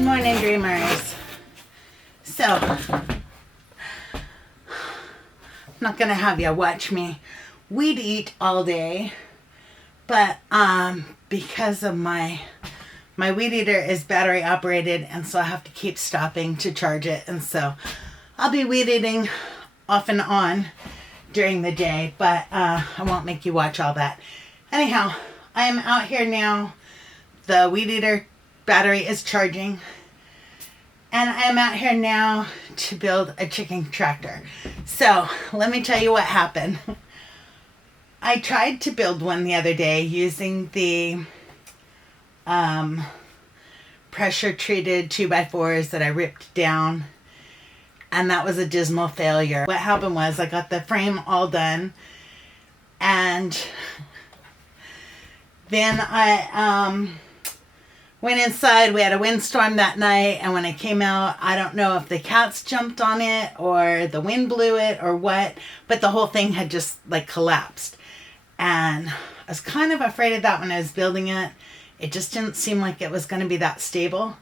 Good morning, dreamers. So, I'm not gonna have you watch me weed eat all day, but because of my weed eater is battery operated, and so I have to keep stopping to charge it, and so I'll be weed eating off and on during the day, but I won't make you watch all that. Anyhow, I am out here now. The weed eater battery is charging, and I am out here now to build a chicken tractor. So let me tell you what happened. I tried to build one the other day using the pressure treated 2x4s that I ripped down, and that was a dismal failure. What happened was I got the frame all done, and then I went inside. We had a windstorm that night, and when I came out, I don't know if the cats jumped on it or the wind blew it or what, but the whole thing had just like collapsed. And I was kind of afraid of that when I was building it. It just didn't seem like it was going to be that stable.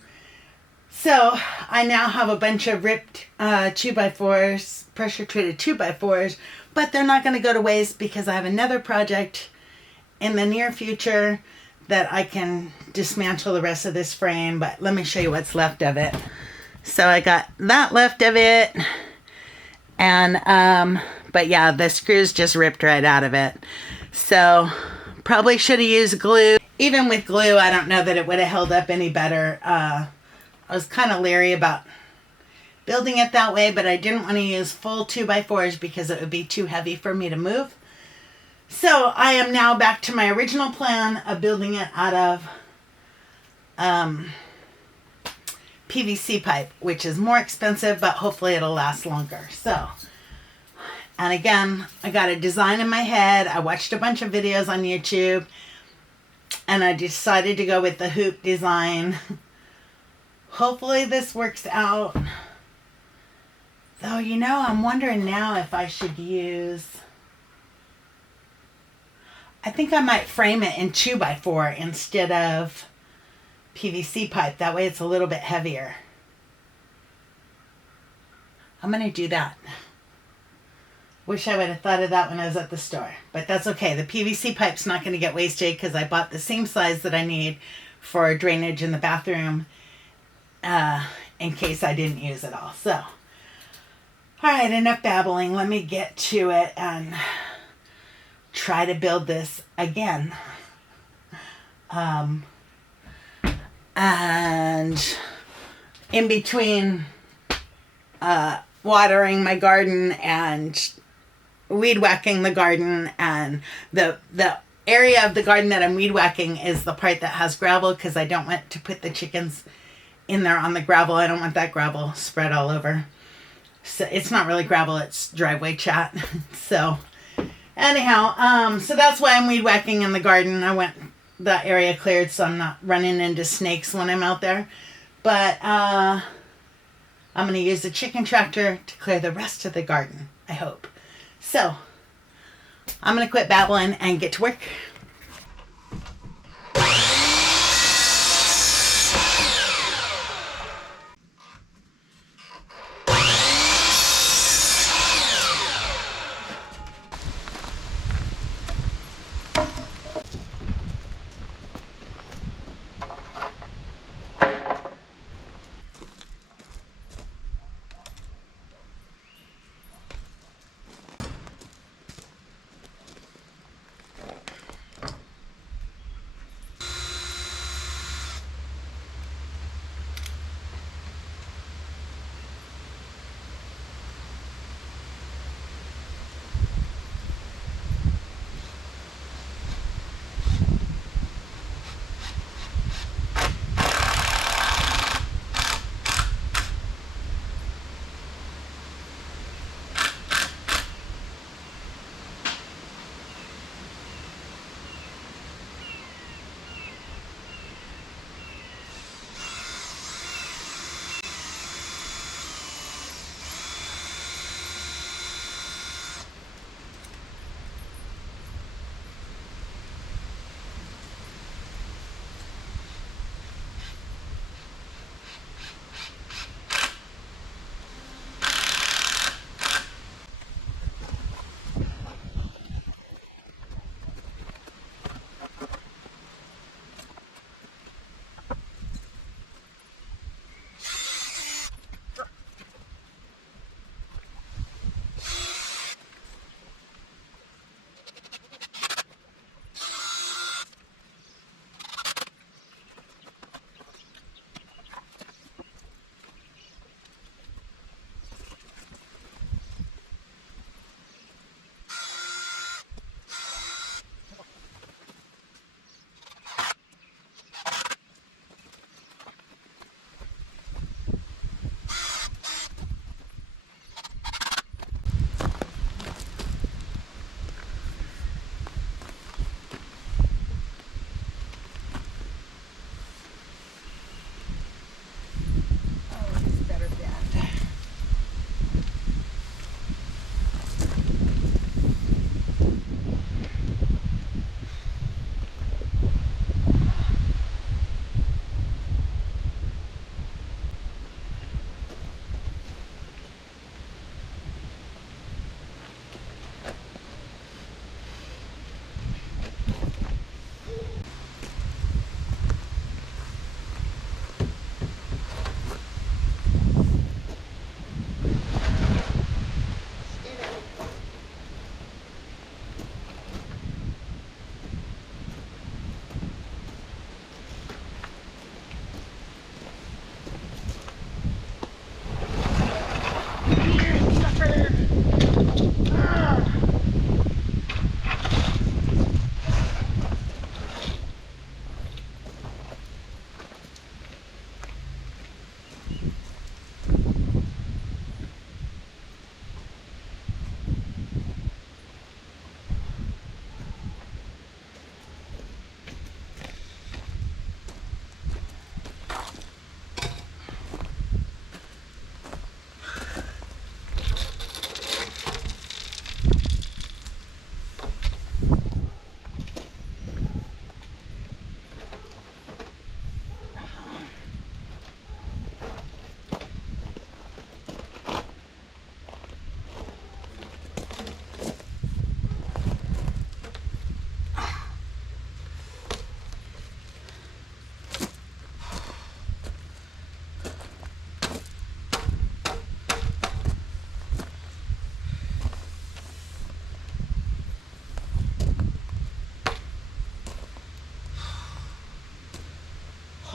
So I now have a bunch of ripped 2x4s, pressure treated 2x4s, but they're not going to go to waste because I have another project in the near future that I can dismantle the rest of this frame. But let me show you what's left of it. So I got that left of it, and but yeah, the screws just ripped right out of it. So probably should have used glue. Even with glue, I don't know that it would have held up any better. I was kind of leery about building it that way, but I didn't want to use full 2x4s because it would be too heavy for me to move. So I am now back to my original plan of building it out of PVC pipe, which is more expensive, but hopefully it'll last longer. So, and again, I got a design in my head. I watched a bunch of videos on YouTube, and I decided to go with the hoop design. Hopefully this works out. Though, you know, I'm wondering now if I should use... I think I might frame it in 2x4 instead of PVC pipe. That way it's a little bit heavier. I'm going to do that. Wish I would have thought of that when I was at the store. But that's okay. The PVC pipe's not going to get wasted because I bought the same size that I need for drainage in the bathroom in case I didn't use it all. So, alright, enough babbling. Let me get to it and try to build this again. And in between watering my garden and weed whacking the garden, and the area of the garden that I'm weed whacking is the part that has gravel because I don't want to put the chickens in there on the gravel. I don't want that gravel spread all over. So it's not really gravel, it's driveway chat. So anyhow, so that's why I'm weed whacking in the garden. I want that area cleared so I'm not running into snakes when I'm out there. But I'm going to use the chicken tractor to clear the rest of the garden, I hope. So I'm going to quit babbling and get to work.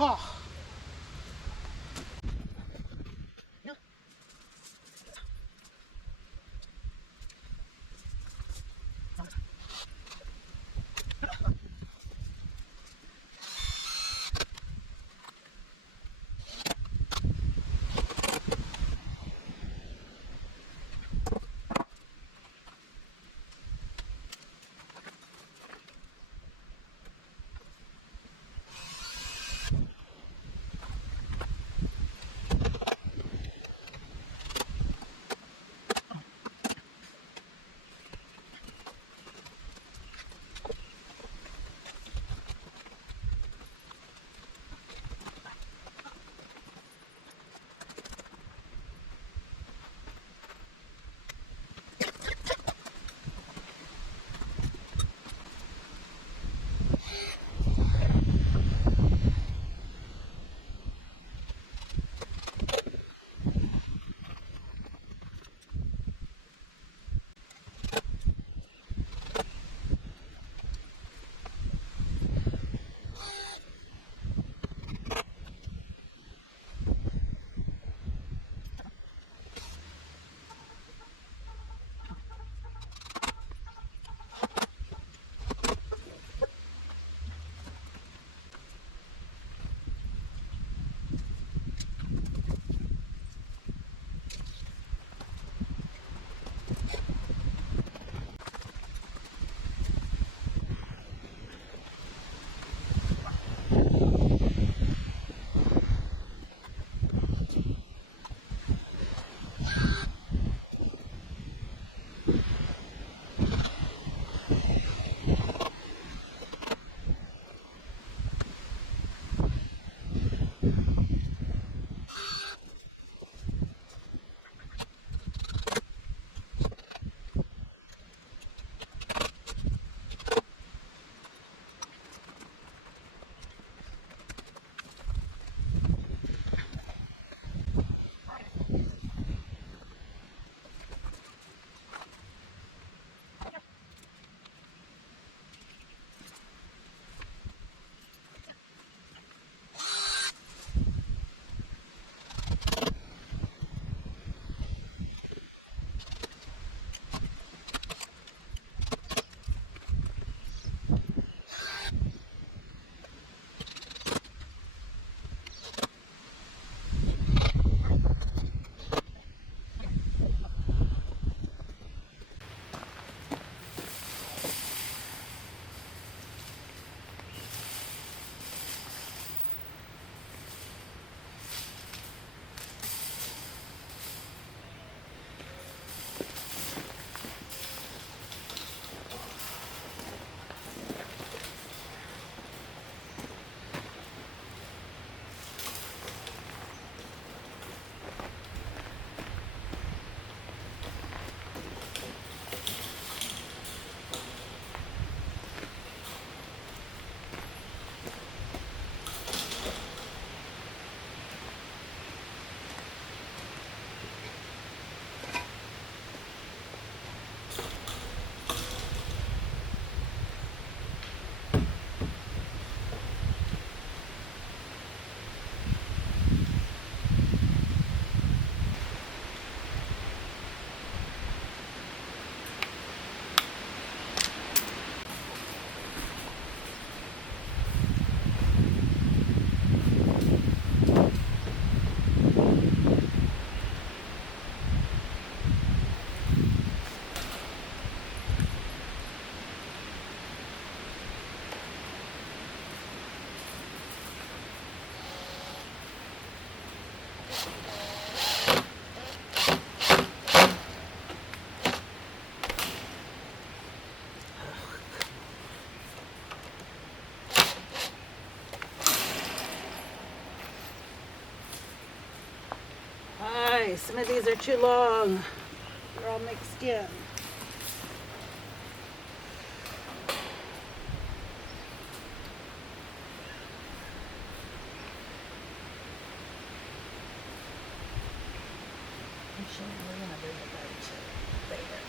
Oh. Some of these are too long. They're all mixed in. Actually, we're going to bring it back to later.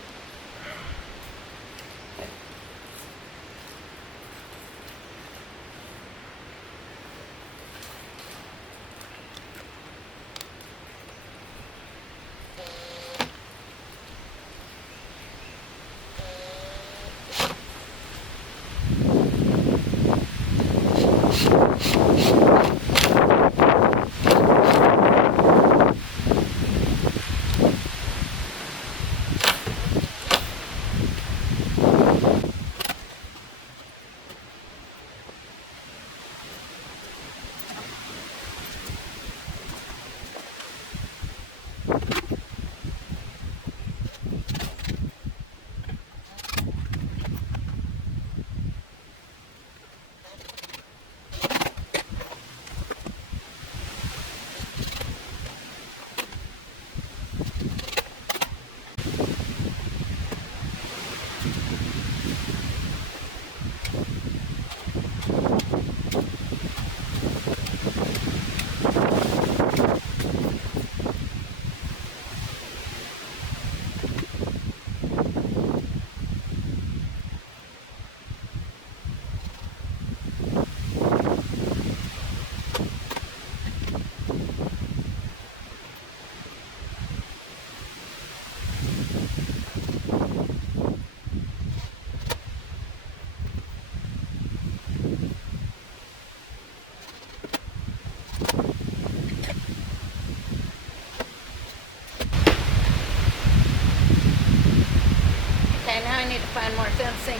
I need to find more fencing.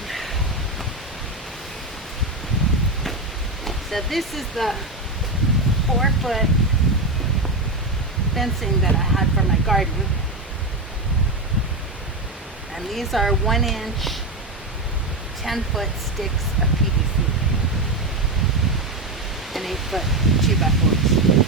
So this is the 4-foot fencing that I had for my garden. And these are 1-inch, 10-foot sticks of PVC. And 8-foot 2x4s.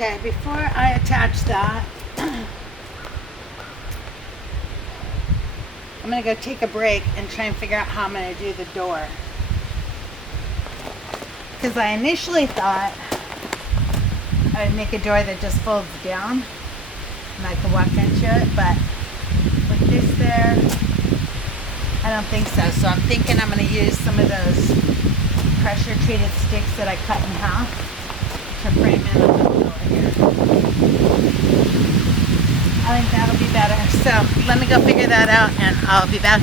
Okay, before I attach that, I'm going to go take a break and try and figure out how I'm going to do the door. Because I initially thought I would make a door that just folds down and I could walk into it, but with this there, I don't think so. So I'm thinking I'm going to use some of those pressure treated sticks that I cut in half to frame in a little door here. I think that'll be better. So let me go figure that out and I'll be back.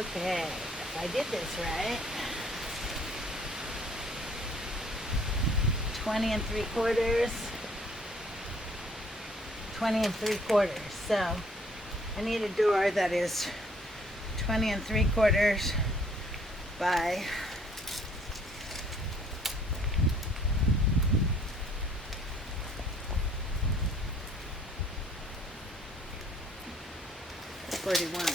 Okay, if I did this right, 20 and 3/4, 20 and 3/4. So I need a door that is 20 and 3/4 by 41.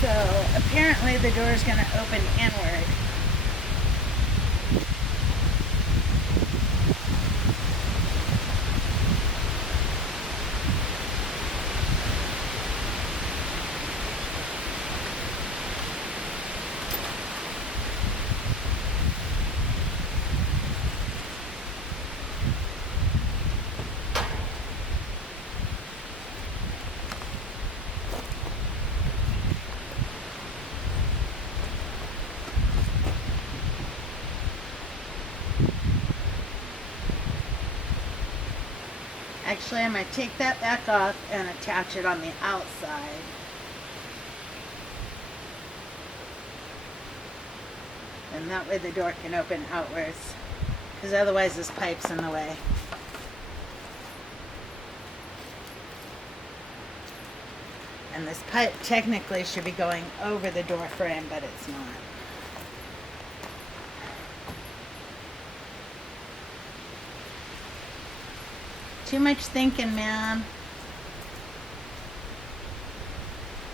So apparently the door is going to open inward. Actually, I'm going to take that back off and attach it on the outside. And that way the door can open outwards, because otherwise this pipe's in the way. And this pipe technically should be going over the door frame, but it's not. Too much thinking, man.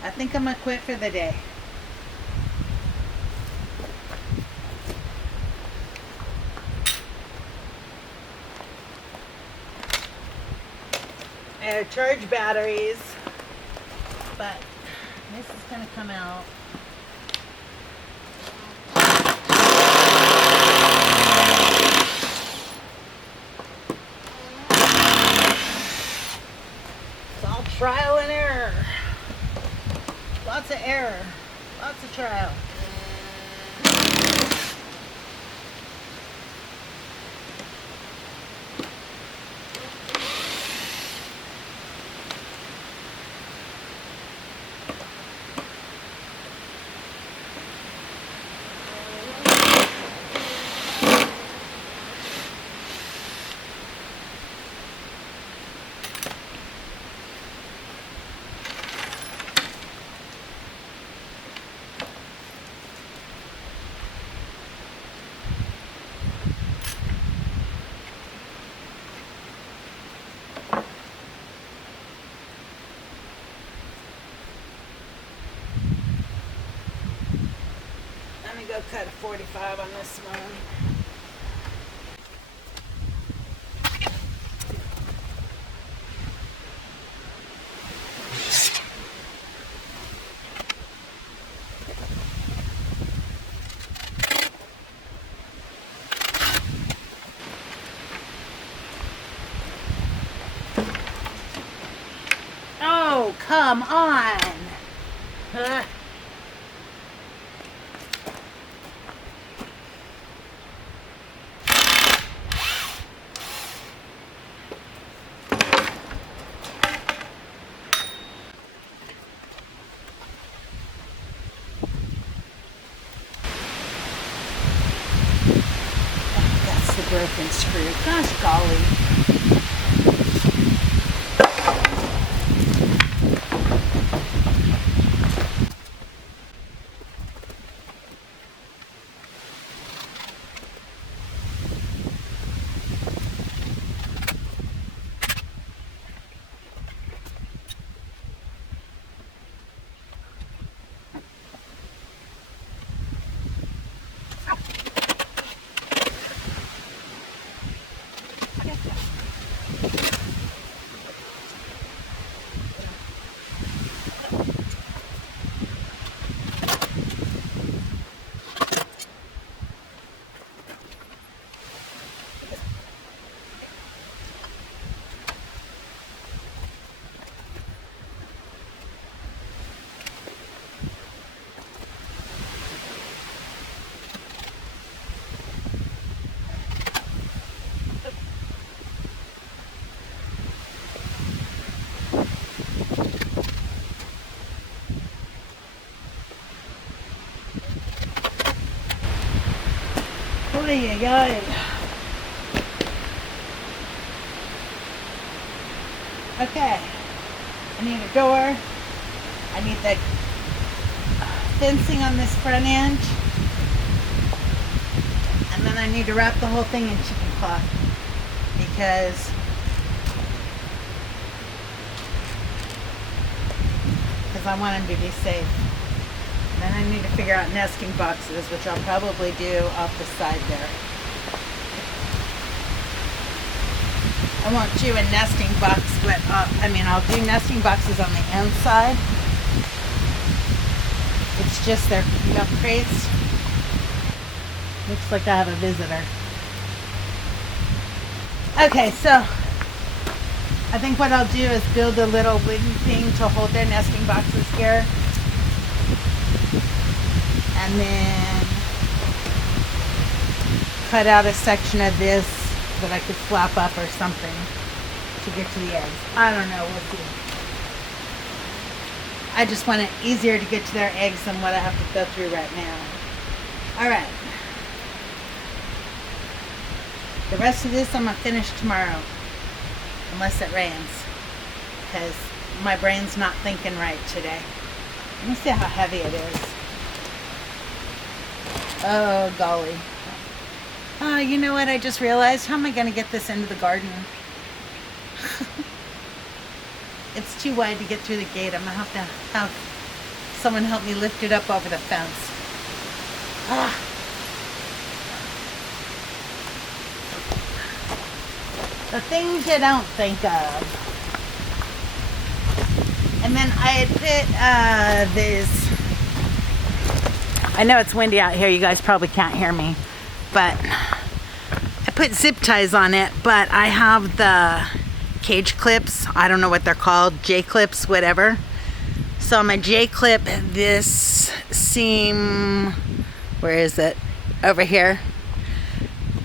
I think I'm gonna quit for the day. I gotta charge batteries, but this is gonna come out. Trial and error. Lots of error. Lots of trial. Go cut a 45 on this one. Oh, come on. Broken screw. Gosh golly. Ay, ay, ay. Okay. I need a door. I need the fencing on this front end. And then I need to wrap the whole thing in chicken cloth because I want him to be safe. And then I need to figure out nesting boxes, which I'll probably do off the side there. I won't do a nesting box, but I'll do nesting boxes on the inside. It's just their milk crates. Looks like I have a visitor. Okay, so I think what I'll do is build a little wooden thing to hold their nesting boxes here. And then cut out a section of this that I could flap up or something to get to the eggs. I don't know, we'll see. I just want it easier to get to their eggs than what I have to go through right now. Alright. The rest of this I'm going to finish tomorrow. Unless it rains. Because my brain's not thinking right today. Let me see how heavy it is. Oh, golly. Oh, you know what I just realized? How am I going to get this into the garden? It's too wide to get through the gate. I'm going to have to have someone help me lift it up over the fence. Ah. The things you don't think of. And then I had put this. I know it's windy out here. You guys probably can't hear me. But I put zip ties on it. But I have the cage clips. I don't know what they're called. J-clips, whatever. So I'm going to J-clip this seam. Where is it? Over here.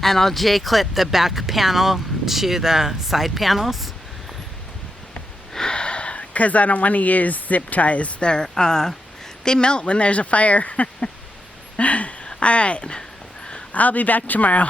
And I'll J-clip the back panel to the side panels. Because I don't want to use zip ties. They melt when there's a fire. Alright. I'll be back tomorrow.